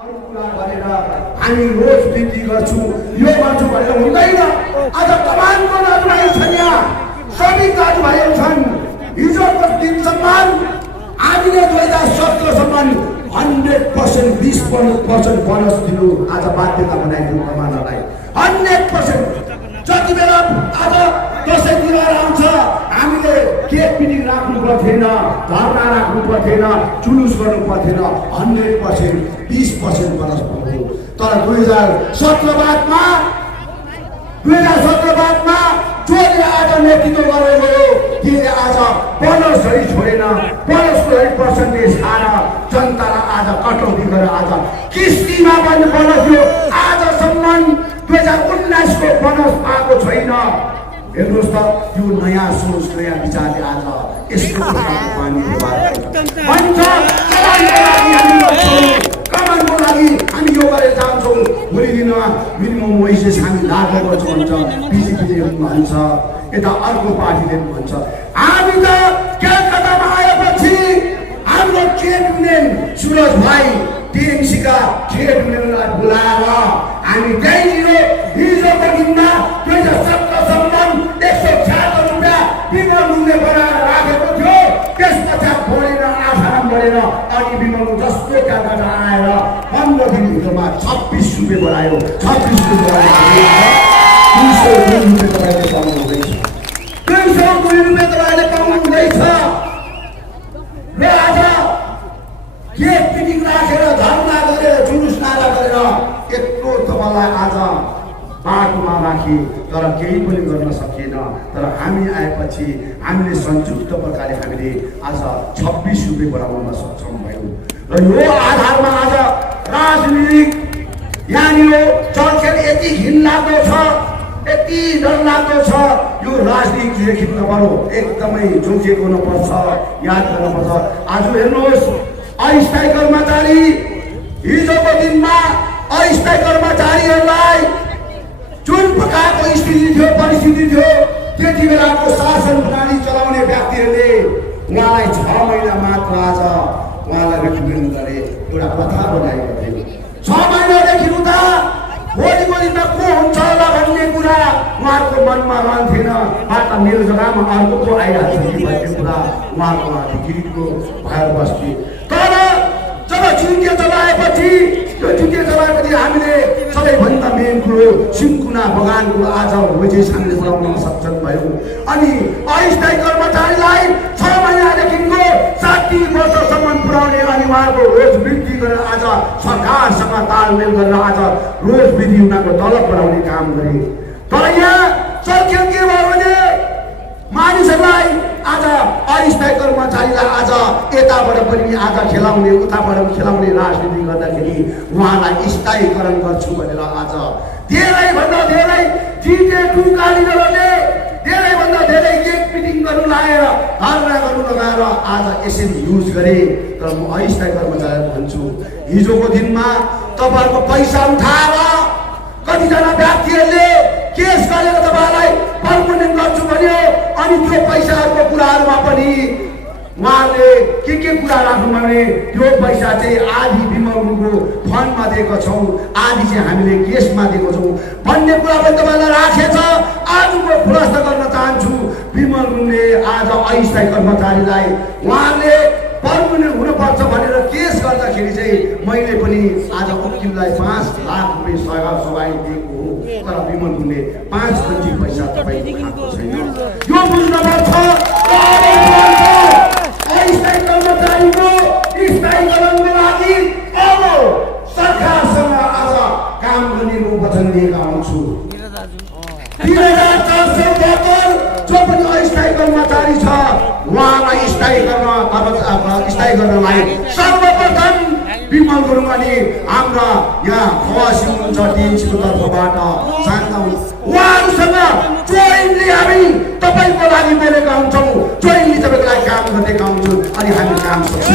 अरू कुरा गरेर हामी रोज वृद्धि गर्छौँ यो गर्छौँ भनेर हुँदैन। आज कमानको दाजुभाइ छन्, यहाँ श्रमिक दाजुभाइहरू छन्। हिजोको दिनसम्म हामीले 2017सम्म 100% 20% बोनस दिनु आज बाध्यता बनाइदिनु कमानलाई 100%। जति बेला आज दसैँ तिहार आउँछ हामीले केक मिटिङ राख्नु पर्थेन, धरना राख्नु पर्थेन, जुलुस गर्नु पर्थेन। 100% 20% बोनस पाउँथ्यो। तर 2017 बादमा जसले आज नेतृत्व गरेको त्यसले आज बोनसै छोडेन। बोनसको 1% खाएर जनतालाई आज कटौती गरेर आज किस्तीमा पनि बोनस दियो। आजसम्म 2019को बोनस पाएको छैन। हेर्नुहोस् त, यो नयाँ सोच नयाँ विचारले आज यस्तो पानी कमानको लागि हामी यो गरेर जान्छौँ। भोलि दिनमा मिनिमम वेजेस हामी लागू गर्छौँ भन्छ, बिजेपीले भन्छ, यता अर्को पार्टीले भन्छ। हामी त कलकत्तामा आएपछि हाम्रो ट्रेड युनियन सुरज भाइ टिएमसीका ट्रेड युनियनलाई बोलाएर हामी त्यहीँनिर हिजोको दिनमा 2017सम्म 176 रुपियाँ बिमल मूल्य बनाएर राखेको थियो। त्यस पछाडि बढेर 8 आना बढेर अनि बिमल जस्तो कलकत्ता आएर 15 दिनभित्रमा 26 रुपियाँ बढायो। 26 रुपियाँ बढायो। 202 रुपियाँ तपाईँले पाउनुहुँदैछ। 202 रुपियाँ तपाईँले पाउनुहुँदैछ। र आज केक मिटिङ राखेर धरना गरेर जुलुस नारा गरेर यत्रो तपाईँलाई आज बाटोमा राखी तर केही पनि गर्न सकिएन। तर हामी आएपछि हामीले संयुक्त प्रकारले हामीले आज 26 रुपियाँ बढाउन सक्षम भयौँ। र यो आधारमा आज राजनीतिक यहाँनिर चलखेल यति घिनलाग्दो छ, यति डरलाग्दो छ। यो राजनीतिदेखि तपाईँहरू एकदमै जोगिएको हुनुपर्छ, याद गर्नुपर्छ। आज हेर्नुहोस्, अस्थायी कर्मचारी हिजोको दिनमा अस्थायी कर्मचारीहरूलाई जुन प्रकारको स्थिति थियो, परिस्थिति थियो, त्यति बेलाको शासन प्रणाली चलाउने व्यक्तिहरूले उहाँलाई 6 महिना मात्र आज उहाँलाई रिक्रुटमेन्ट गरे, एउटा कथा बनाएको थियो। 6 महिनादेखि उता भोलिको दिनमा को हुन्छ होला भन्ने कुरा उहाँहरूको मनमा रहन्थेन। मात्र मेरो जग्गामा अर्को को आइहाल्छ कि भन्ने कुरा उहाँको गिरिटको भएर बस्थ्यो। तर जब जुटिया चलाएपछि हामीले सबैभन्दा मेन कुरो सिन्कुना बगानको आज वेजेस हामीले बढाउन सक्षम भयौँ। अनि अस्थायी कर्मचारीलाई 6 महिनादेखिको 60 वर्षसम्म पुर्याउने अनि उहाँको रोज वृद्धि गरेर आज सरकारसँग तालमेल गरेर आज रोज वृद्धि उनीहरूको तलब बढाउने काम गरे। तर यहाँ चलखेल के भयो भने मानिसहरूलाई आज अस्थायी कर्मचारीलाई आज यताबाट पनि आज खेलाउने, उताबाट पनि खेलाउने राजनीति गर्दाखेरि उहाँलाई स्थायीकरण गर्छु भनेर आज धेरैभन्दा धेरै जिटे2 कालीनहरूले धेरैभन्दा धेरै केक मिटिङ गर्नु लगाएर धरना गर्नु लगाएर आज यसरी युज गरे। तर म अस्थायी कर्मचारी भन्छु, हिजोको दिनमा तपाईँहरूको पैसा उठाएर कतिजना व्यक्तिहरूले केस गरेर तपाईँलाई पर्मनेन्ट गर्छु भन्यो। अनि त्यो पैसाहरूको कुराहरूमा पनि उहाँले के कुरा राख्नु भने त्यो पैसा चाहिँ आधी बिमलको फन्डमा दिएको छौँ, आधी चाहिँ हामीले केसमा दिएको छौँ भन्ने कुरा पनि तपाईँलाई राखेछ। आज म खुलासा गर्न चाहन्छु, बिमलले आज अस्थायी कर्मचारीलाई उहाँले पर्मनेन्ट हुनुपर्छ भनेर केस गर्दाखेरि चाहिँ मैले पनि आज वकिललाई 5 लाख रुपियाँ सघाइ दिएको हो। तर बिमलले 5 कति पैसा तपाईँको खाएको छैन। यो बुझ्नुपर्छ। अस्थायी कर्मचारीको स्थायीकरणको लागि अब सरकारसँग आज काम गर्ने म वचन दिएका हुन्छु। 3472 जो पनि अस्थायी कर्मचारी छ उहाँलाई स्थायी गर्नलाई सर्वप्रथम बिमल गुरुङ अनि हाम्रा यहाँ खवासी हुनुहुन्छ टिएमसीको तर्फबाट उहाँहरूसँग जोइनली हामी तपाईँको लागि बोलेका हुन्छौँ, जोइनली तपाईँको लागि काम गर्नेका हुन्छौँ अनि हामी काम सक्छौँ।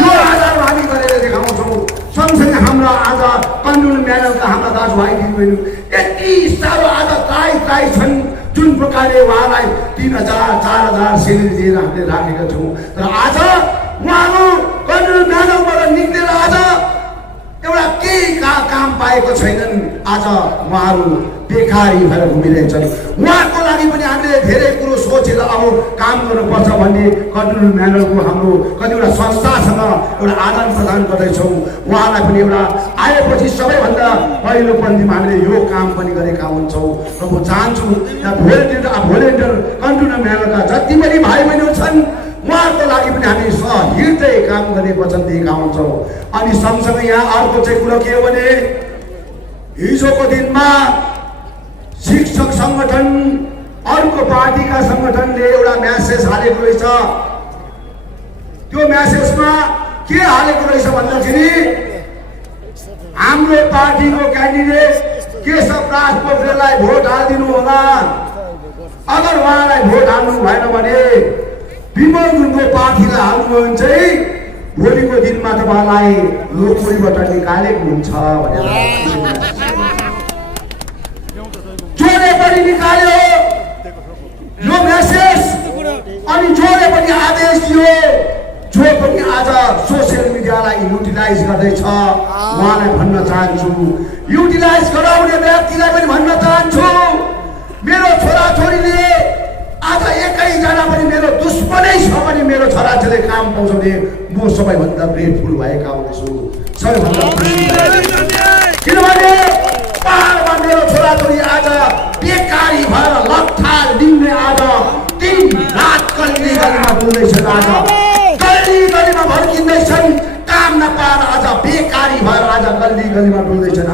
यो आधारमा हामी गरेर देखाउँछौँ। सँगसँगै हाम्रा आज कानुन म्यानरका हाम्रा दाजुभाइ दिदीबहिनी यति साह्रो आज त्राई छन् जुन प्रकारले उहाँलाई 3000 4000 सेलेरी दिएर हामीले राखेका छौँ। तर आज उहाँहरू कानुन म्यानरबाट निक्लेर आज पाएको छैनन्। आज उहाँहरू बेकारी भएर घुमिरहेछन्। उहाँको लागि पनि हामीले धेरै कुरो सोचेर अब काम गर्नुपर्छ भन्ने कन्ट्रोल म्यानरको हाम्रो कतिवटा संस्थासँग एउटा आदान प्रदान गर्दैछौँ। उहाँलाई पनि एउटा आएपछि सबैभन्दा पहिलोपन्थीमा हामीले यो काम पनि गरेका हुन्छौँ र म चाहन्छु यहाँ भोलिन्टियर कन्ट्रोल म्यानरका जति पनि भाइ बहिनीहरू छन् उहाँहरूको लागि पनि हामी सहृदय काम गर्ने वचन दिएका हुन्छौँ। अनि सँगसँगै यहाँ अर्को चाहिँ कुरो के हो भने हिजोको दिनमा शिक्षक सङ्गठन अर्को पार्टीका सङ्गठनले एउटा म्यासेज हालेको रहेछ। त्यो म्यासेजमा के हालेको रहेछ भन्दाखेरि हाम्रो पार्टीको क्यान्डिडेट केशव राज पोखरेललाई भोट हालिदिनु होला। अगर उहाँलाई भोट हाल्नु भएन भने विमल गुरुङको पार्टीलाई हाल्नुभयो भने चाहिँ भोलिको दिनमा तपाईँलाई लोकप्रियबाट निकालेको हुन्छ भनेर जोले पनि निकाल्यो यो म्यासेज। अनि जोले पनि आदेश दियो। जो पनि आज सोसियल मिडियालाई युटिलाइज गर्दैछ उहाँलाई भन्न चाहन्छु, युटिलाइज गराउने व्यक्तिलाई पनि भन्न चाहन्छु, मेरो छोराछोरीले आज एकैजना पनि मेरो दुश्मनै छ भने मेरो छोराछोरीले काम पाउँछ भने म सबैभन्दा ग्रेटफुल भएका हुन्छु, सबैभन्दा किनभने पहाडमा मेरो छोराछोरी आज बेकारी भएर लट्ठा लिङ्ने आज दिन रात गल्ली गल्लीमा डुल्दैछन्। आज गल्ली गल्लीमा भड्किँदैछन्, काम नपाएर आज बेकारी भएर आज गल्ली गल्लीमा डुल्दैछन्।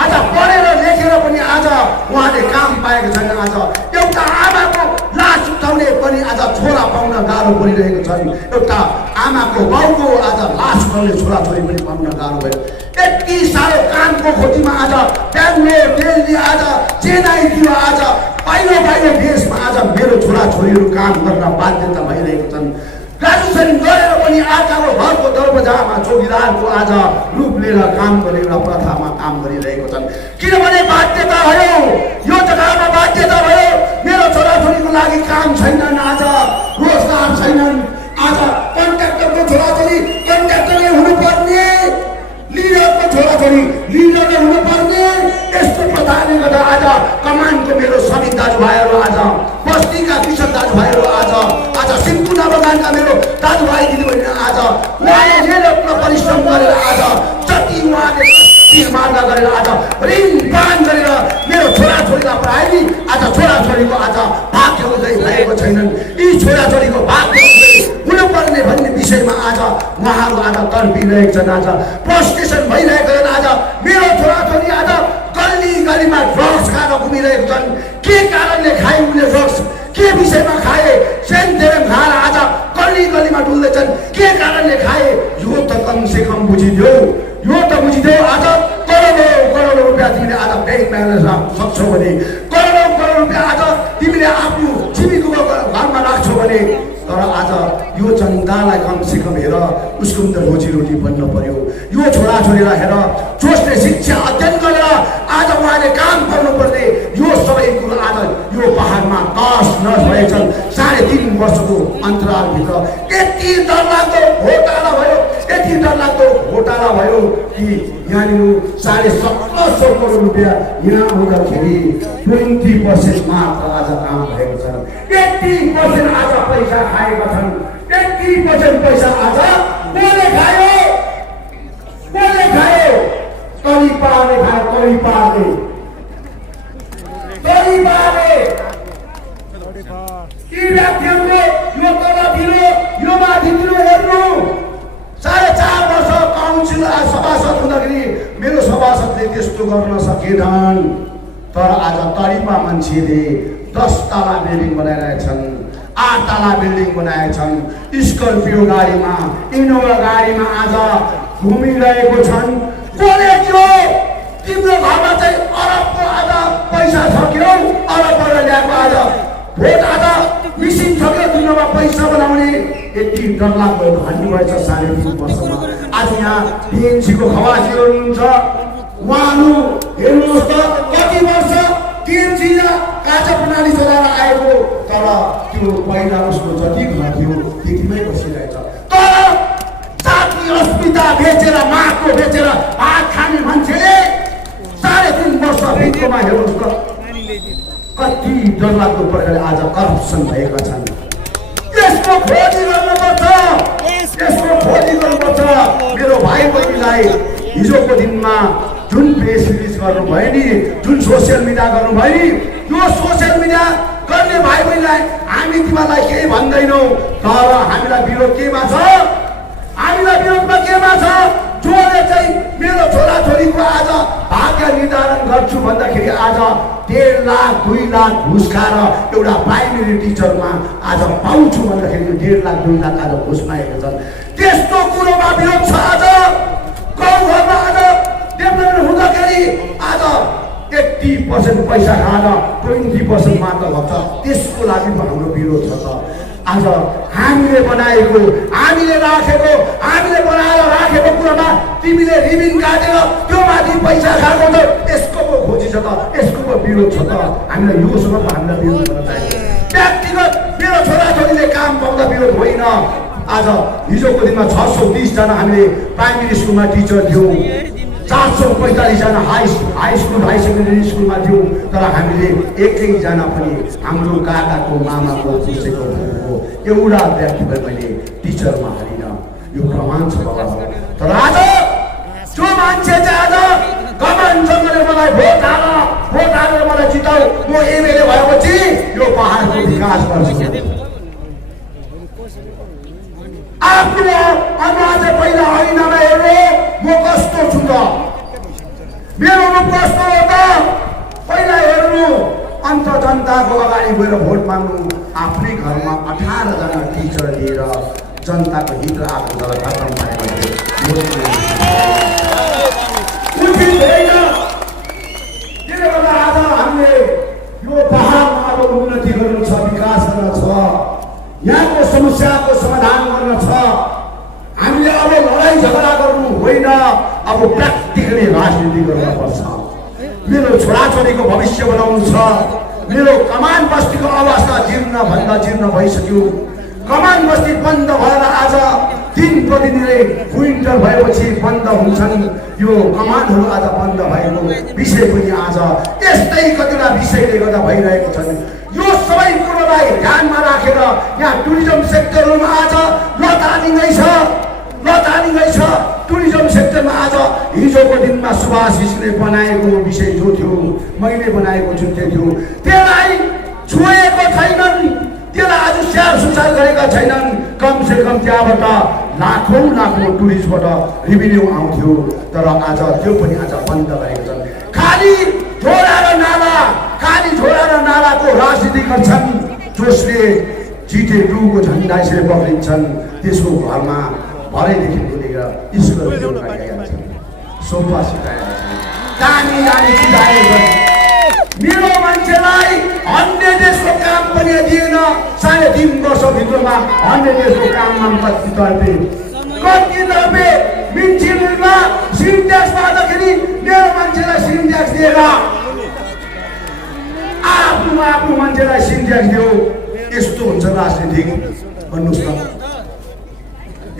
आज पढेर लेखेर पनि आज उहाँले काम पाएको छैन। आज एउटा आमाको लास उठाउने पनि आज छोरा पाउन गाह्रो परिरहेको छन्। एउटा आमाको बाउको आज लास उठाउने छोराछोरी पनि पाउन गाह्रो भयो। यति साह्रो कामको खोजीमा आज बेङ्गलोर, दिल्ली, आज चेन्नईतिर आज बाहिर बाहिर देशमा आज मेरो छोराछोरीहरू काम गर्न बाध्यता भइरहेको छन्। ग्रेजुएसन गरेर पनि आजको घरको दरवाजामा चौकीदारको आज रूप लिएर काम गर्ने एउटा प्रथामा काम गरिरहेको छन्। किनभने बाध्यता भयो, यो जग्गामा बाध्यता भयो। मेरो छोराछोरीको लागि काम छैनन्, आज रोजगार छैनन्। आज कन्ट्राक्टरको छोराछोरी कन्ट्राक्टरले हुनुपर्ने, लिडरको छोराछोरी लिडरले हुनुपर्ने। यस्तो प्रथाले गर्दा आज कमानको मेरो सबै दाजुभाइहरू, आज बस्तीका कृषक दाजुभाइहरू, आज सिन्कुना बगानका मेरो दाजुभाइ दिदीबहिनी आज उहाँले मेहनत परिश्रम गरेर आज जति उहाँले निर्माण गरेर आज ऋण दान गरेर मेरो छोराछोरीलाई पढाइ आज छोराछोरीको आज भाग्य उदय भएको छैनन्। यी छोराछोरीको भाग्य हुनुपर्ने भन्ने विषयमा आज उहाँहरू आज तर्पिरहेका छन्। आज फ्रस्ट्रेसन भइरहेको छन्। आज मेरो छोराछोरी आज गल्ली गल्लीमा ड्रग्स खाएर घुमिरहेको छन्। के कारणले खाए उनले ड्रग्स, के विषयमा खाए, सेन्टेरम खाएर आज गल्ली गल्लीमा डुल्दैछन्, के कारणले खाए यो त कमसे कम बुझिदेऊ, यो त बुझिदेऊ। आज करोडौँ रुपियाँ तिमीले आज ब्याङ्क ब्यालेन्स राख्न सक्छौ भने, करोडौँ रुपियाँ आज तिमीले आफ्नो जीविकाको घरमा राख्छौ भने, तर आज यो जनतालाई कमसे कम हेर उसको पनि त रोजीरोटी बन्न पर्यो। यो छोराछोरीलाई हेर जसले शिक्षा अध्ययन गरेर आज उहाँले काम गर्नुपर्ने यो सबै कुरो आज यो पहाडमा तस नस भएछन्। 3.5 वर्षको अन्तरालभित्र यति डरलाग्दो घोटाला भयो, यति डरलाग्दो घोटाला भयो कि यहाँनिर 17.5 करोड रुपियाँ यहाँ आउँदाखेरि 20% मात्र आज काम भएको छ। 80% आज पैसा खाएका छन्। 80% पैसा आज कसले खायो? कसले खायो? तरिपाले खायो, तरिपाले यी व्यक्तिहरूको यो तलतिर यो माथितिर हेर्नु। 4.5 वर्ष काउन्सिल सभासद हुँदाखेरि मेरो सभासदले त्यस्तो गर्न सकेनन्। तर आज तरिपा मान्छेले 10 तला बिल्डिङ बनाइरहेछन्, 8 तला बिल्डिङ बनाएछन्, स्कर्पियो गाडीमा, इनोभा गाडीमा आज घुमिरहेको छन्। कसले त्यो तिम्रो घरमा चाहिँ अरबको आज पैसा सक्यो, अरबबाट ल्याएको आज भोट आज मिसिन सक्यो तिमीमा पैसा बनाउने। यति डरलाग्दो भन्नु भएछ 3.5 वर्षमा। आज यहाँ टिएमसीको खवासीहरू हुनुहुन्छ, उहाँहरू हेर्नुहोस् त कति वर्ष टिएमसी काचा प्रणाली चलाएर आएको, तर त्यो पहिला उसको जति घर थियो त्यतिमै बसिरहेछ। तर जाति अस्मिता बेचेर, माटो बेचेर भात खाने मान्छेले प्रभुत्वमा हेर्नुहोस् कति डरलाग्दो प्रकारले आज करप्सन भएका छन्। यसको खोजी गर्नुपर्छ, यसको खोजी गर्नुपर्छ। मेरो भाइ बहिनीलाई हिजोको दिनमा जुन प्रेस रिलिज गर्नुभयो नि, जुन सोसियल मिडिया गर्नुभयो नि, यो सोसियल मिडिया गर्ने भाइ बहिनीलाई हामी तिमीलाई केही भन्दैनौँ, तर हामीलाई विरोध केमा छ? हामीलाई विरोधमा केमा छ? जसले चाहिँ मेरो छोराछोरीको आज भाग्य निर्धारण गर्छु भन्दाखेरि आज 1.5 लाख 2 लाख घुस खाएर एउटा प्राइमेरी टिचरमा आज पाउँछु भन्दाखेरि 1.5 लाख 2 लाख आज घुस मागेका छन्। त्यस्तो कुरोमा विरोध छ। आज गाउँघरमा आज डेभलपमेन्ट हुँदाखेरि आज 80% पैसा खाएर 20% मात्र भन्छ, त्यसको लागि हाम्रो विरोध छ। त आज हामीले बनाएको, हामीले राखेको, हामीले बनाएर राखेको कुरामा तिमीले रिबिन काटेर त्यो माथि पैसा खाएको छ, यसको पो खोजी छ त, यसको पो विरोध छ त। हामीलाई योसँग पो हामीलाई विरोध गर्न चाहिन्छ। व्यक्तिगत मेरो छोराछोरीले काम पाउँदा विरोध होइन। आज हिजोको दिनमा 620 जना हामीले प्राइमेरी स्कुलमा टिचर थियौँ, 445 जना हाई स्कुल हाई सेकेन्डरी स्कुलमा थियौँ, तर हामीले एकैजना पनि हाम्रो काकाको मामाको पुसेको एउटा व्यक्तिलाई मैले टिचरमा हालिन। यो प्रमाण छ बाबा। तर आज जो मान्छे चाहिँ आज कमानसँगले मलाई भोट हालेर मलाई जिताऊ, म एमएलए भएपछि यो पहाडको विकास गर्छु। आफ्नो अनुहार पहिला ऐनामा हेर्नु, म कस्तो छु त, मेरो रूप कस्तो हो त, पहिला हेर्नु। अन्त जनताको अगाडि गएर भोट माग्नु। आफ्नै घरमा 18 जना टिचर लिएर जनताको हित र आफूलाई खतम पारेको उचित होइन। त्यसले गर्दा आज हामीले यो पहाडमा अब उन्नति गर्नु छ, विकास गर्न छ, यहाँको समस्याको समाधान गर्न छ। हामीले अब लडाइँ झगडा गर्नु होइन, अब प्र्याक्टिकली राजनीति गर्नुपर्छ। मेरो छोराछोरीको भविष्य बनाउनु छ। मेरो कमान बस्तीको अवस्था जीर्ण भइसक्यो। कमान बस्ती बन्द भएर आज दिन प्रतिदिन क्विन्टल भएपछि बन्द हुन्छन्। यो कमानहरू आज बन्द भएको विषय पनि आज यस्तै कतिवटा विषयले गर्दा भइरहेको छन्। यो सबै कुरोलाई ध्यानमा राखेर यहाँ टुरिज्म सेक्टरमा आज लतानिँदैछ। टुरिज्म सेक्टरमा आज हिजोको दिनमा सुभाष घिसिङले बनाएको विषय जो थियो, मैले बनाएको जुन थियो, त्यसलाई छोएको छैनन्, त्यसलाई आज स्याहार सुसार गरेका छैनन्। कमसे कम त्यहाँबाट लाखौँ टुरिस्टबाट रेभिन्यू आउँथ्यो, तर आज त्यो पनि आज बन्द गरेका छन्। खाली झोडा र नालाको राजनीति गर्छन्। जसले GT2 को झन्डा यसरी पक्रिन्छन्, त्यसको घरमा भरेदेखि लिएर स्कुलहरू लगाएका छन्, सोफा सिकाएका छन्, दामी सिकाएका छन्। मेरो मान्छेलाई अन्य देशको काम पनि दिएन। 3.5 वर्षभित्रमा अन्य देशको काममा कति तर्फे मिन्सिपलमा सिन्ट्याक्स पाउँदाखेरि मेरो मान्छेलाई सिन्ट्याक्स दिएर आफ्नो मान्छेलाई सिन्ट्याक्स दियो। यस्तो हुन्छ राजनीति भन्नुहोस् त,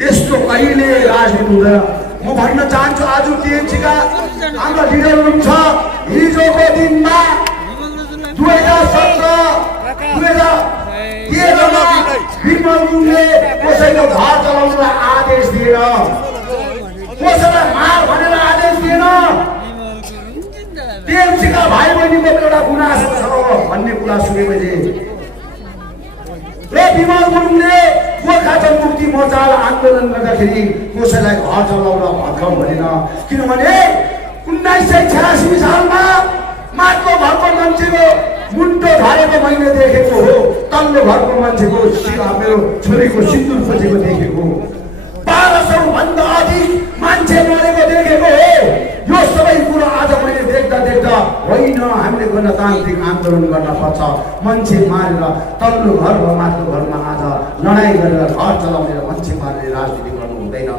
यस्तो कहिले राजनीति हुँदैन। म भन्न चाहन्छु आज टिएमसीका हाम्रा लिडरहरू छ। हिजोको दिनमा 2017-2013मा विमल गुरुङले कसैको घर चलाउनलाई आदेश दिएर, कसैलाई मार भनेर आदेश दिएन। टिएमसीका भाइ बहिनीको एउटा गुनासो छ भन्ने कुरा सुने मैले। र विमल गुरुङले गोर्खा जनमुक्ति मोर्चालाई आन्दोलन गर्दाखेरि कसैलाई घर चलाउन भत्काउँ भनेन। किनभने 1986 सालमा माथिल्लो घरको मान्छेको मुन्टो धरेको मैले देखेको हो, तल्लो घरको मान्छेको मेरो छोरीको सिन्दुर खोजेको देखेको, 1200 भन्दा अधिक मान्छे मरेको देखेको हो। यो सबै कुरो आज मैले देख्दा होइन, हामीले गणतान्त्रिक आन्दोलन गर्न पर्छ। मान्छे मारेर तल्लो घर वा माथिल्लो घरमा आज लडाइँ गरेर घर चलाउने मान्छे मारेर राजनीति गर्नु हुँदैन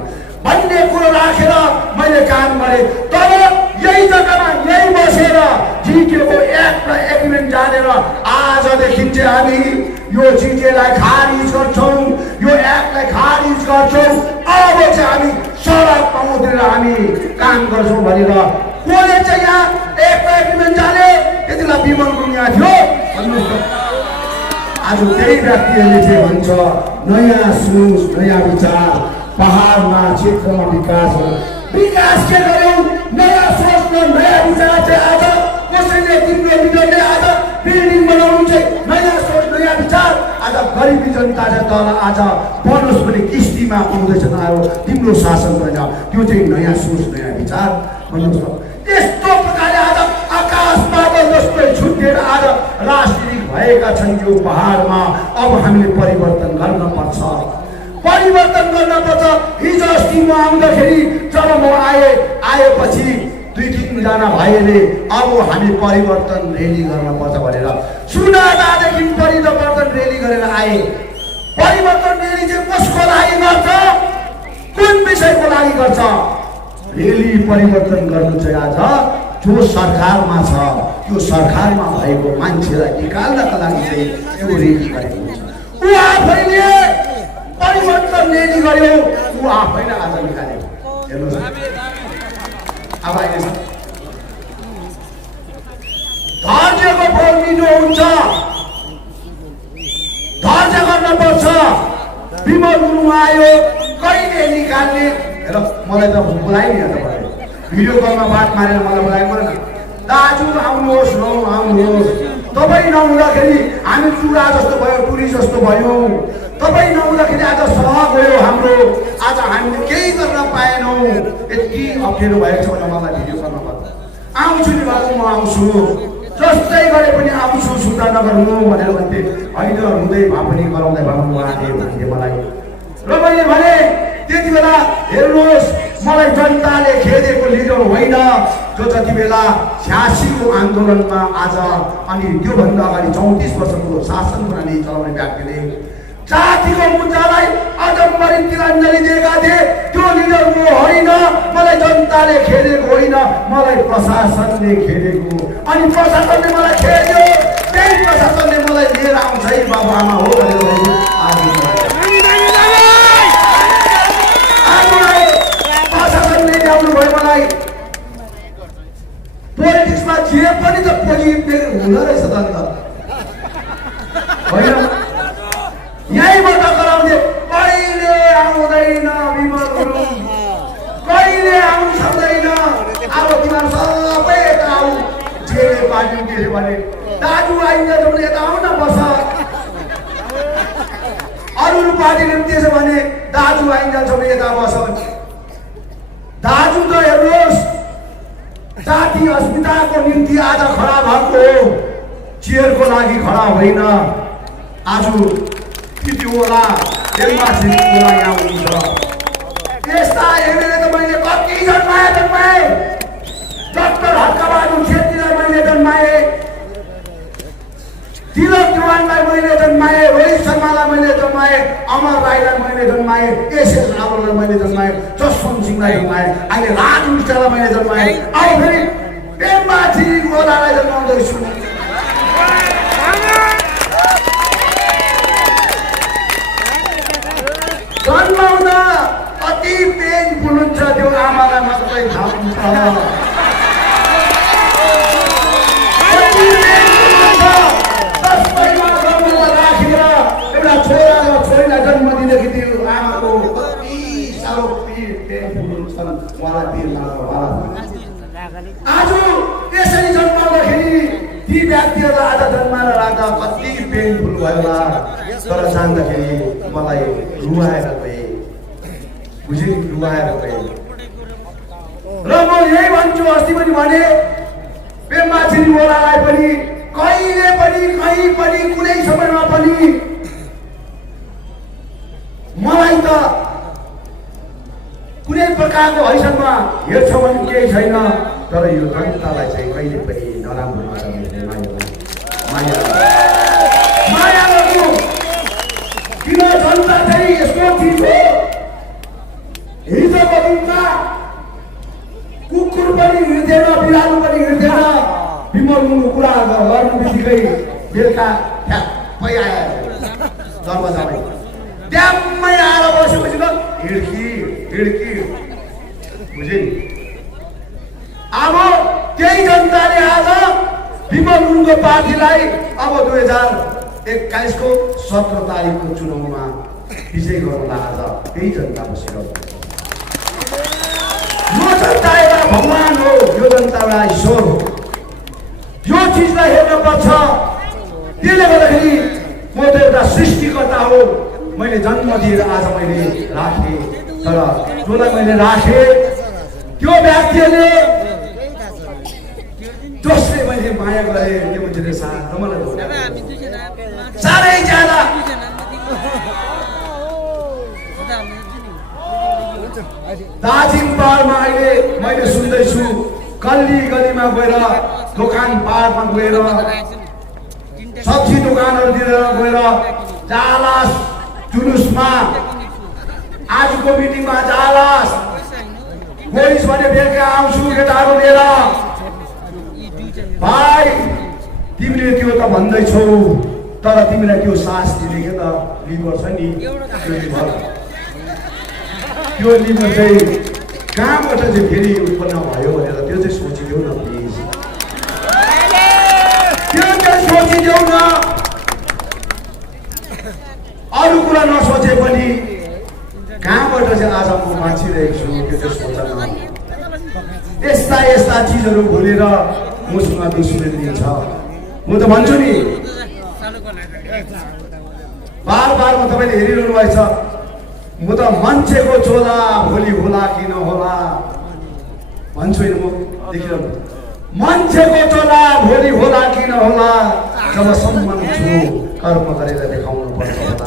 भन्ने कुरो राखेर मैले काम गरेँ। तर यही जग्गामा यही बसेर जिटिएको एक्ट र एग्रिमेन्ट जानेर आजदेखि चाहिँ हामी यो जिटिएलाई खारिज गर्छौँ, यो एक्टलाई खारिज गर्छौँ। अब चाहिँ हामी सडक पाउँदैन हामी काम गर्छौँ भनेर कसले चाहिँ यहाँ एक एग्रिमेन्ट जाने त्यति बेला विमल गुरुङ यहाँ थियो भन्नुहोस् त। आज त्यही व्यक्तिहरूले चाहिँ भन्छ नयाँ सोच नयाँ विचार पहाडमा क्षेत्रमा विकास हो। विकास के गर्यौं नयाँ सोच र नयाँ विचार चाहिँ आज कसैले तिम्रो लिडरले आज बिल्डिङ बनाउनु चाहिँ नयाँ सोच नयाँ विचार आज गरिबी जनता चाहिँ तल आज बोनस पनि किस्तीमा आउँदैछ आयो तिम्रो शासन रहेछ त्यो चाहिँ नयाँ सोच नयाँ विचार भन्नुहोस् त। यस्तो प्रकारले आज आकाश बादल जस्तै छुट्टिएर आज राजनीतिक भएका छन् यो पहाडमा। अब हामीले परिवर्तन गर्न पर्छ परिवर्तन गर्न पर्छ। हिजो अस्ति म आउँदाखेरि जब म आएपछि 2-3 जना भाइले अब हामी परिवर्तन रेली गर्न पर्छ भनेर सुनादादेखि परिवर्तन रेली गरेर आए। परिवर्तन रेली चाहिँ कसको लागि गर्छ कुन विषयको लागि गर्छ? रेली परिवर्तन गर्नु चाहिँ आज जो सरकारमा छ त्यो सरकारमा भएको मान्छेलाई निकाल्नका लागि चाहिँ त्यो रेली गरेको हुन्छ। ऊ आफैले परिवर्तन रेली गर्यो ऊ आफैले आज निकाल्यो। हेर्नुहोस् अब आइन्छ धैर्यको फल मिठो हुन्छ धैर्य गर्न पर्छ। विमल गुरुङ आयो कहिले निकाल्ने र मलाई त बोलाइ नि तपाईले भिडियो कलमा बात मारेर मलाई बोलाइ परेन दाजु आउनुहोस् न आउनुहोस्। तपाईँ नहुँदाखेरि हामी चुरा जस्तो भयो टुरी जस्तो भयो। तपाईँ नहुँदाखेरि आज सभा गयो हाम्रो आज हामीले केही गर्न पाएनौँ। यति अप्ठ्यारो भएको छ भने मलाई भिडियो कलमा गर्नु आउँछु नि बाबु म आउँछु जस्तै गरे पनि आउँछु सुर्ता नगर्नु भनेर भन्थे। होइन हुँदै भए पनि गराउँदै भए पनि उहाँले भन्थे मलाई र मैले भने त्यति बेला हेर्नुहोस् मलाई जनताले खेदेको लिडर होइन जो जति बेला 86 को आन्दोलनमा आज अनि त्योभन्दा अगाडि 34 वर्षको शासन प्रणाली चलाउने व्यक्तिले जातिको मुद्दालाई अझ बढी तिरञ्जली दिएका थिए। त्यो लिडर म होइन मलाई जनताले खेदेको होइन मलाई प्रशासनले खेदेको। अनि प्रशासनले मलाई खेद्यो त्यही प्रशासनले मलाई लिएर आउँछ है बाबुआमा हो भनेर प्रशासनले ल्याउनु भयो मलाई। पोलिटिक्समा जे पनि त पोजिटिभ हुँदो रहेछ त अन्त होइन यहीँबाट गराउँदै कहिले आउँदैन विमल गुरुङ कहिले आउनु सक्दैन। अब तिमीहरू सबै यता आऊ जे पार्टी के भने दाजु आइन्छ भने यता आउन बस। अरू पार्टीले पनि त्यसो भने दाजु आइन्छ भने यता बस। दाजु त हेर्नुहोस् जाति अस्मिताको निम्ति आज खडा भएको हो चेयरको लागि खडा होइन। आज पिटिओला डेलमासिओला यहाँ हुन्छ। यस्ता एमएलए त मैले कति जन्माए डाक्टर हर्कबहादुर छेत्रीलाई मैले जन्माए तिलक दिवानलाई मैले जन्माए रोहित शर्मालाई मैले जन्माए अमर राईलाई मैले जन्माए एसएस रावललाई मैले जन्माए जसवन्त सिंहलाई जन्माए अहिले राज विष्टलाई मैले जन्माए अब फेरि पेम्बाछी गोलालाई जन्माउँदैछु। जन्माउँदा कति पेनफुल हुन्छ त्यो आमालाई मात्रै थाहा हुन्छ। राखेर एउटा छोरा र छोरीलाई जन्म दिँदाखेरि त्यो आमाको कति साह्रो पेनफुल हुन्छन् उहाँलाई पिर लाग्छ होला। आज यसरी जन्माउँदाखेरि ती व्यक्तिहरूलाई आज जन्माएर राख्दा कति पेनफुल भयो होला। तर जान्दाखेरि मलाई रुवाएर गए बुझे रुवाएर गए। र म यही भन्छु अस्ति पनि भने पेम्बाछी गोलालाई पनि कहिले पनि कहीँ पनि कुनै समयमा पनि मलाई त कुनै प्रकारको हैसियतमा हेर्छ भने केही छैन। तर यो जनतालाई चाहिँ कहिले पनि नराम्रो नगर्ने माया गर्नु किन जनता चाहिँ यस्तो चिज हो। हिजोको दिनमा कुकुर पनि हिँड्दैन बिरालो पनि हिँड्दैन। विमल गुरुङको कुरा गर्नु बित्तिकै बेलुका ठ्याप्पै आयो दरवाजामै ट्याम्मै आएर बसेपछि त हिड्की बुझे। अब त्यही जनताले आज विमल गुरुङको पार्टीलाई अब 2021 को 17 तारिकको चुनावमा विजय गर्नुलाई आज त्यही जनता बसिरहेको यो जनता एउटा भगवान हो, यो जनता एउटा ईश्वर हो। यो चिजलाई हेर्नुपर्छ। त्यसले गर्दाखेरि म त एउटा सृष्टिकर्ता हो। मैले जन्म दिएर आज मैले राखेँ, तर जसलाई मैले राखेँ त्यो व्यक्तिले जसले मैले माया गरेँ त्यो मान्छेले साह्रै ज्यादा दार्जिलिङ पहाडमा अहिले मैले सुन्दैछु गल्ली गल्लीमा गएर दोकान पाहाडमा गएर सब्जी दोकानहरूतिर गएर जालास जुलुसमा आजको मिटिङमा जालास गोइस भने बेलुका आउँछु केटाहरू लिएर भाइ तिमीले त्यो त भन्दैछौ तर तिमीलाई त्यो सास दिने के त लिभर छ नि त्यो लिभर चाहिँ कहाँबाट चाहिँ फेरि उत्पन्न भयो भनेर त्यो चाहिँ सोचिदेऊ न प्लिज, त्यो चाहिँ सोचिदेऊ न। अरू कुरा नसोचे पनि कहाँबाट चाहिँ आज म बाँचिरहेको छु त्यो चाहिँ सोच न। यस्ता यस्ता चिजहरू भुलेर मसँग दुश्मनी दिन्छ। म त भन्छु नि बार बार म तपाईँले हेरिरहनु भएछ, म त मान्छेको चोला भोलि होला कि नहोला भन्छु होइन। म देखिरहनु मान्छेको चोला भोलि होला कि नहोला जबसम्म छु कर्म गरेर देखाउनु पर्छ होला।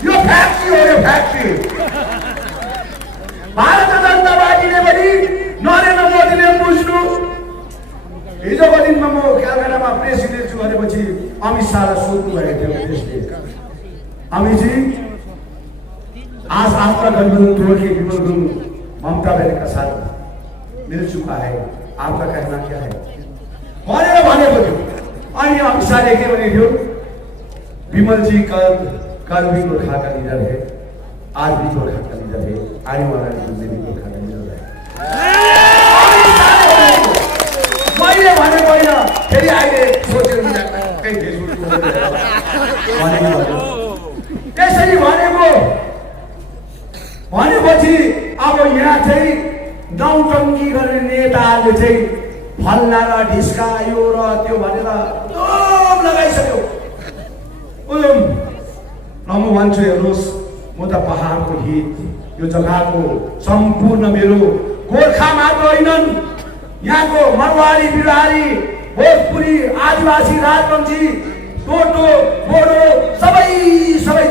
यो फ्याक्ट्री हो, यो फ्याक्ट्री। भारतीय जनता पार्टीले पनि नरेन्द्र मोदीले बुझ्नु। हिजोको दिनमा म कलकत्तामा प्रेसिडेन्ट छु भनेपछि अमित शाहलाई सोध्नु भएको थियो त्यसले, अमितजी आज आपका गठबंधन तोड़ के विमल गुरुङ ममता बहन का साथ मिल चुका है, आपका कहना क्या है भनेर भनेको थियो। अनि अमित शाहले के भनेको थियो, विमल जी कल भी गोरखा का लीडर है, आज भी गोरखा का लीडर है, आने वाला दिन में भी गोरखा का लीडर है। मैले भने होइन, फेरि अहिले सोचेर कहीँ त्यसरी भनेपछि अब यहाँ चाहिँ नौटङ्की गर्ने नेताहरूले चाहिँ फल्ला र ढिस्का यो र त्यो भनेर दम लगाइसक्यो। म भन्छु हेर्नुहोस्, म त पहाडको हित यो जग्गाको सम्पूर्ण मेरो गोर्खा मात्र होइनन्, यहाँको मरवाडी बिहारी भोजपुरी आदिवासी राजवंशी टोटो बोडो सबै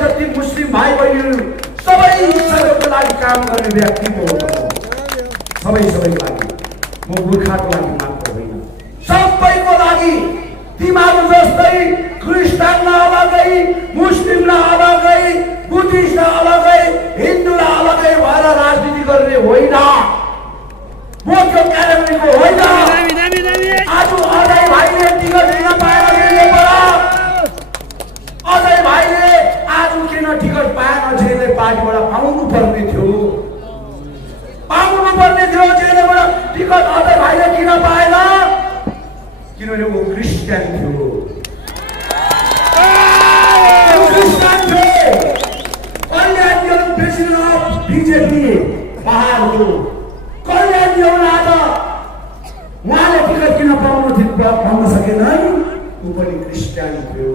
जति मुस्लिम भाइ बहिनीहरू सबैको लागि काम गर्ने व्यक्ति हो। सबैको लागि म गोर्खाको लागि मात्र होइन, सबैको लागि। तिमीहरू जस्तै क्रिस्चियनलाई अलगै, मुस्लिमलाई अलगै, बुद्धिस्टलाई अलगै, हिन्दूलाई अलगै भएर राजनीति गर्ने होइन। म त्यो क्याटेगोरीको होइन। आज अजय भाइले टिकट दिन पाएन, अजय भाइले आज किन टिकट पाएन? जेले पार्टीबाट पाउनु पर्ने थियो, जेलेबाट टिकट अजय भाइले किन पाएन? किनभने वो क्रिस्चियन थियो। कल्याण प्रेसिडेन्ट अफ बीजेपी पहाडको कल्याण उहाँले टिकट किन पाउन सकेनन्? ऊ पनि क्रिस्चियन थियो।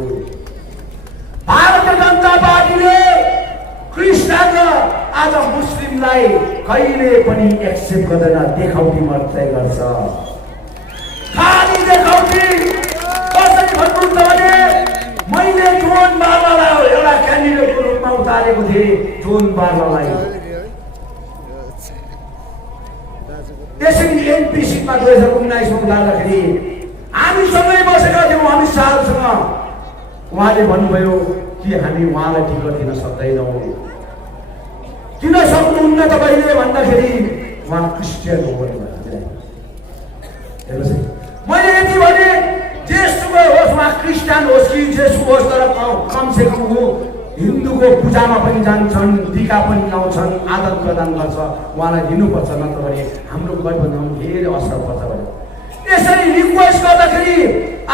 भारतीय जनता पार्टीले क्रिस्चियन र आज मुस्लिमलाई कहिले पनि एक्सेप्ट गर्दैन, देखाउटी मात्रै गर्छ। खाली देखाउटी। कसरी भन्नुहुन्छ भने मैले जोन बार्लालाई एउटा क्यान्डिडेटको रूपमा उतारेको थिएँ, जोन बार्लालाई। त्यसरी एमपी सिटमा 2019 मा उतार्दाखेरि हामी सँगै बसेका थियौँ अमित शाहसँग। उहाँले भन्नुभयो कि हामी उहाँलाई टिकट दिन सक्दैनौँ किन सक्नुहुन्न तपाईँले भन्दाखेरि उहाँ क्रिस्चियन हो भने हेर्नुहोस् है, मैले यति भने जेसुकै होस्, उहाँ क्रिस्चियन होस् कि जेसु होस्, तर कमसेकम ऊ हिन्दूको पूजामा पनि जान्छन्, टीका पनि लाउँछन्, आदान प्रदान गर्छ, उहाँलाई दिनुपर्छ, नत्र भने हाम्रो गठबन्धनमा धेरै असर पर्छ भने यसरी रिक्वेस्ट गर्दाखेरि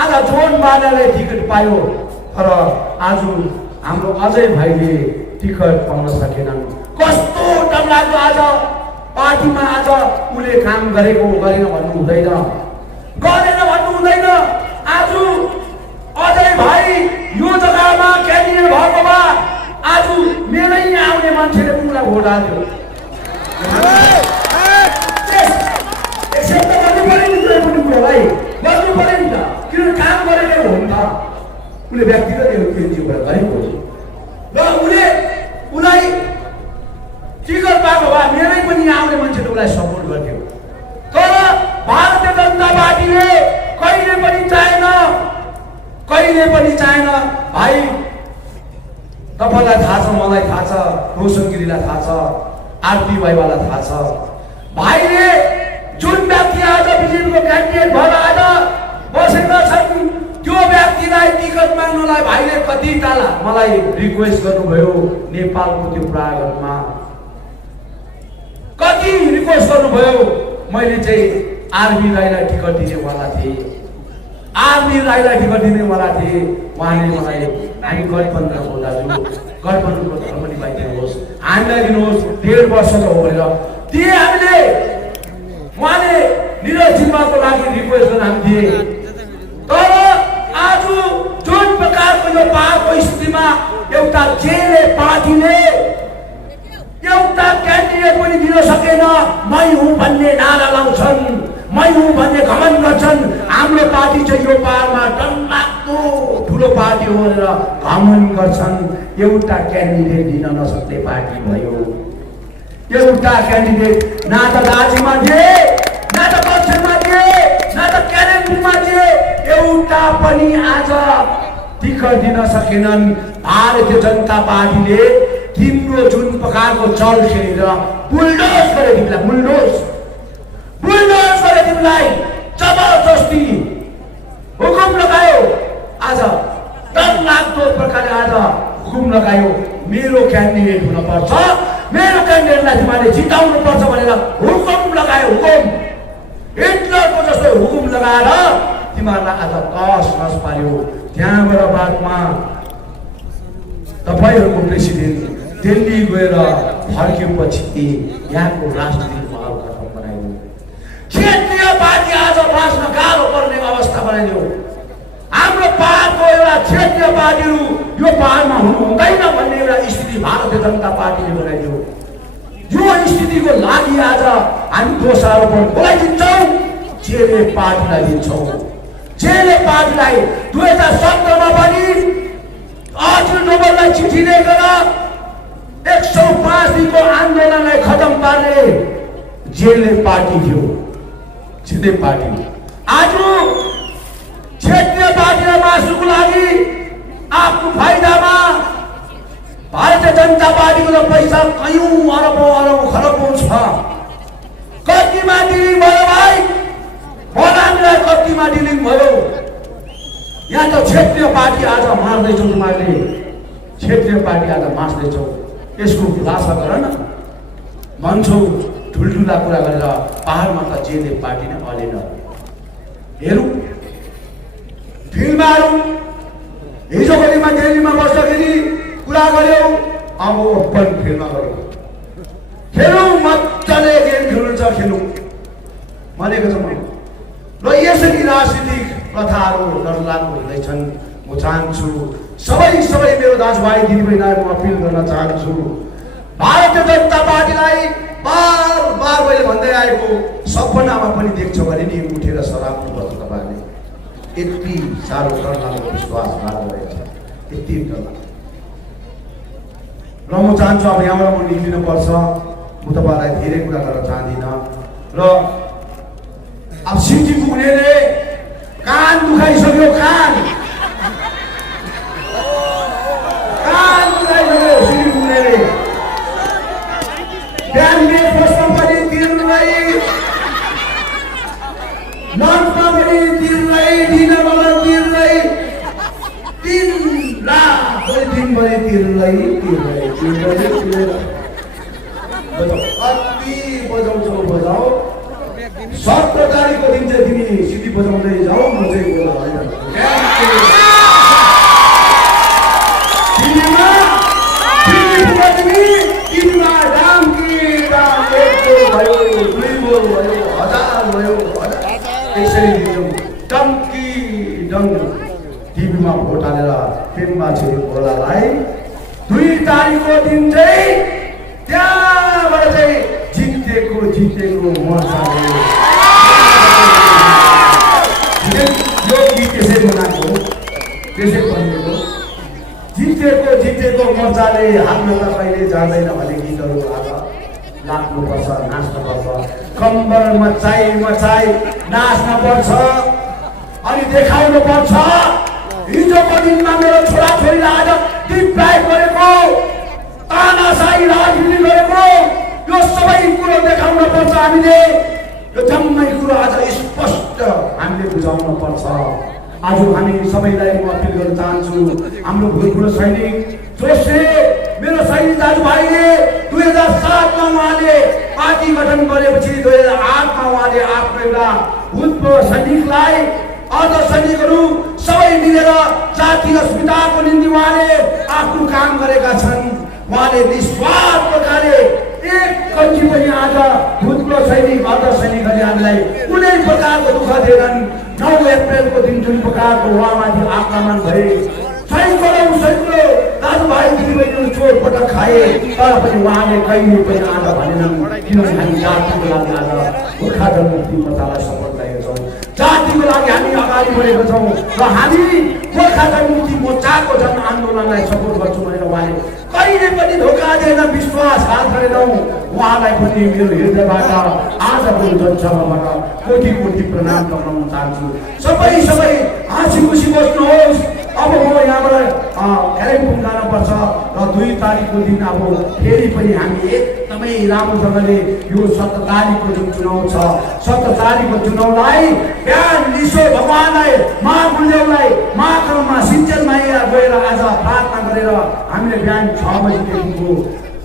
आज जोन बालाले टिकट पायो, तर आज हाम्रो अजय भाइले टिकट पाउन सकेनन्। कस्तो डरलाग्दो! आज पार्टीमा आज उसले काम गरेको गरेन भन्नु हुँदैन, गरेन भन्नु हुँदैन। आज अजय भाइ यो जग्गामा क्यान्डिडेट भएको भए आज मेरै आउने मान्छेले उनलाई भोट हाल्यो। एक्सेप्ट गर्नु पर्यो नि, कुनै पनि कुरालाई गर्नु पर्यो नि त, किनभने काम गरेकै हो नि त, उसले व्यक्तिगत एनजिओ गरेको हो र उसलाई टिकट पाएको भए मेरै पनि आउने मान्छेले उसलाई सपोर्ट गर्थ्यो। तर भारतीय जनता पार्टीले कहिले पनि चाहेन भाइ। तपाईँलाई थाहा छ, मलाई थाहा छ, रोशन गिरीलाई थाहा छ, आरपी भाइवालाई थाहा छ, भाइले जुन व्यक्ति आज बिजेपीको क्यान्डिडेट भएर आज बसेका छन् त्यो व्यक्तिलाई टिकट माग्नलाई भाइले कति ताला मलाई रिक्वेस्ट गर्नुभयो। नेपालको त्यो प्रागतमा कति रिक्वेस्ट गर्नुभयो। मैले चाहिँ आरबी राईलाई टिकट दिनेवाला थिएँ, उहाँले मलाई हामी गठबन्धनको दाजु, गठबन्धनको धर्म निभाइदिनुहोस्, हामीलाई दिनुहोस्, 1.5 वर्ष हो भनेर दिए हामीले। उहाँले निरज जिम्बाको लागि रिक्वेस्ट गर्न हामी दिए, तर आज जुन प्रकारको यो पाहाडको स्थितिमा एउटा जेले पार्टीले एउटा क्यान्डिडेट पनि दिन सकेन, मै हुँ भन्ने नारा लाउँछन्, मै हुँ भन्ने घमण्ड गर्छन्। हाम्रो पार्टी चाहिँ यो पाहाडमा डरलाग्दो ठुलो पार्टी हो भनेर घमण्ड गर्छन्। एउटा क्यान्डिडेट दिन नसक्ने पार्टी भयो। एउटा क्यान्डिडेट न त दार्जिलिङमा दिए, न त दक्षिणमा दिए, न त कालिम्पोङमा दिए, एउटा पनि आज टिकट दिन सकेनन्। भारतीय जनता पार्टीले तिम्रो जुन प्रकारको चल खेलेर बुलडोज गरे तिमीलाई जबरजस्ती हुकुम लगायो। आज डरलाग्दो प्रकारले आज हुकुम लगायो, मेरो क्यान्डिडेट हुनुपर्छ, मेरो क्यान्डिडेटलाई तिमीले जिताउनु पर्छ भनेर हुकुम लगायो। हुकुम हिटलरको जस्तो हुकुम लगाएर तिमीहरूलाई आज कस पार्यो। त्यहाँबाट बादमा तपाईँहरूको प्रेसिडेन्ट दिल्ली गएर फर्केपछि यहाँको राजनीतिक माहौल खतम बनायो। क्षेत्रीय पार्टी आज बाँच्न गाह्रो पर्ने अवस्था बनाइदियो। हाम्रो पाहाडको एउटा क्षेत्रीय पार्टीहरू यो पाहाडमा हुनु हुँदैन भन्ने एउटा स्थिति भारतीय जनता पार्टीले बनाइदियो। यो स्थितिको लागि आज हामी दोषारोपण बोलाइदिन्छौँ, जेले पार्टीलाई दिन्छौँ। जेले पार्टीलाई 2017मा पनि अर्जुन डोबललाई चिठी लेखेर 105 दिनको आन्दोलनलाई खतम पार्ने जेले पार्टी थियो। जेले पार्टी आज क्षेत्रीय पार्टीलाई मास्नुको लागि आफ्नो फाइदामा भारतीय जनता पार्टीको त पैसा कयौं अरबौं खरबौं छ। कतिमा डिलिङ भयो भाइ, बगानलाई कतिमा डिलिङ भयो। यहाँ त क्षेत्रीय पार्टी आज मार्दैछौ, तिमीहरूले क्षेत्रीय पार्टी आज मार्दैछौ। यसको खुलासा गर न भन्छौ। ठुल्ठुला कुरा गरेर पहाडमा त जेले पार्टी नै अलेन। हेरौँ फिल्महरू हिजोको दिनमा दिल्लीमा बस्दाखेरि कुरा गर्यौ, अब ओपन फिल्ममा गर्यौ। खेलौँ मजाले गेम खेल्नु छ, खेलौँ भनेको छ म। र यसरी राजनीतिक प्रथाहरू डरलाग्दो हुँदैछन्। म चाहन्छु सबै मेरो दाजुभाइ दिदीबहिनीलाई म अपिल गर्न चाहन्छु, भारतीय जनता पार्टीलाई बार मैले भन्दै आएको सपनामा पनि देख्छौ भने नि उठेर सराप्नुपर्छ। तपाईँहरूले यति साह्रो डरलाग्दो विश्वास राख्नुभएको छ, यति डरलाग्दो। र म चाहन्छु अब यहाँबाट म निक्लिनुपर्छ। म तपाईँलाई धेरै कुरा गर्न चाहदिनँ। र अब सिटी पुग्नेले कान दुखाइसक्यो, कान दुखाइसक्यो सिटी पुग्नेले। दिनभरि तिर्दै कति बजाउँछौ बजाऊ 17 तारिकको दिन चाहिँ तिमी सिटी बजाउँदै जाऊ म चाहिँ तिमीमा रामकी राम एकको भयो दुईको भयो हजार भयो यसरी दिन्छौँ डङ्की डङ्ग टिभीमा भोट हालेर पेम्बा छिरिङ खोलालाई 2 तारिकको दिन चाहिँ त्यहाँबाट चाहिँ जितेको मोर्चाले यो गीत त्यसै बनाएको त्यसै बनिएको जितेको मोर्चाले हाम्रो त कहिले जाँदैन भने गीतहरू आज लाग्नुपर्छ नाच्नुपर्छ कम्बर मचाई नाच्नुपर्छ अनि देखाउनु पर्छ हिजोको दिनमा मेरो छोराछोरीलाई आज डिप्राइ गरेको तानाशाही राजनीति गरेको यो सबै कुरो देखाउन पर्छ हामीले यो जम्मै कुरो आज स्पष्ट हामीले बुझाउन पर्छ आज हामी सबैलाई म अपिल गर्न चाहन्छु हाम्रो भूतपूर्व सैनिक जोसले मेरो सैनिक दाजुभाइले 2007 मा उहाँले पार्टी गठन गरेपछि 2008 मा उहाँले आफ्नो एउटा भूतपूर्व सैनिकलाई अर्ध सैनिकहरू सबै मिलेर जातीय अस्मिताको निम्ति उहाँले आफ्नो काम गरेका छन् उहाँले निस्वार्थ प्रकारले एक कन्ची पनि आज भूतपूर्व सैनिक अर्ध सैनिकहरूले हामीलाई कुनै प्रकारको दुःख दिएनन् 9 अप्रिलको दिन जुन प्रकारको उहाँमाथि आक्रमण भए सैनिकहरू दाजुभाइ दिदीबहिनीहरू चोटपटक खाए तर पनि उहाँले कहिले पनि आज भनेनन् किनभने हामी जातिको लागि आज गोर्खा जनमुक्ति मोर्चालाई सपोर्ट गरेका छौँ जातिको लागि हामी अगाडि बढेका छौँ र हामी गोर्खा जनमुक्ति मोर्चाको जन आन्दोलनलाई सपोर्ट गर्छौँ भनेर उहाँले कहिले पनि धोका दिएन विश्वासघात गरेनौँ उहाँलाई पनि मेरो हृदयबाट आजको जनसभाबाट कोटी प्रणाम गर्न चाहन्छु सबै हाँसी खुसी बस्नुहोस् अब म यहाँबाट कालिम्पोङ जानुपर्छ र 2 तारिकको दिन अब फेरि पनि हामी एकदमै राम्रोसँगले यो 17 तारिकको जुन चुनाव छ 17 तारिकको चुनावलाई बिहान निशो भगवानलाई महागुरुदेवलाई महाक्रममा सिन्चनमा गएर आज प्रार्थना गरेर हामीले बिहान 6 बजीदेखिको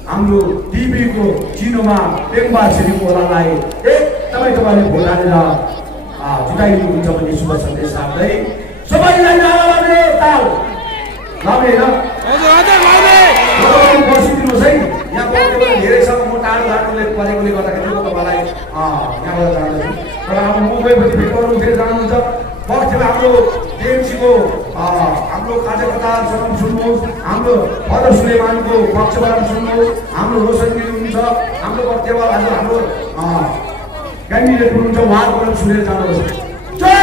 हाम्रो टिभीको चिनोमा पेम्बा छिरिङ खोलालाई एकदमै तपाईँले भोट हालेर जिताइदिनुहुन्छ भन्ने शुभ सन्देश राख्दै सबैलाई नाराबादले ताल लाउने होइन बसिदिनुहोस् है यहाँ बस्ने धेरै छ म टाढो जानुले परेकोले गर्दाखेरि म तपाईँलाई यहाँबाट जाँदैछु तर अब म गएपछि फेरि अरू फेरि जानुहुन्छ बस्थेर हाम्रो टिएमसीको हाम्रो कार्यकर्ताहरूसँग सुन्नुहोस् हाम्रो फदर सुलेमानको पक्षबाट सुन्नुहोस् हाम्रो रोशनगिरी हुनुहुन्छ हाम्रो वक्तव्य आज हाम्रो क्यान्डिडेट हुनुहुन्छ उहाँको सुनेर जानुहोस् जय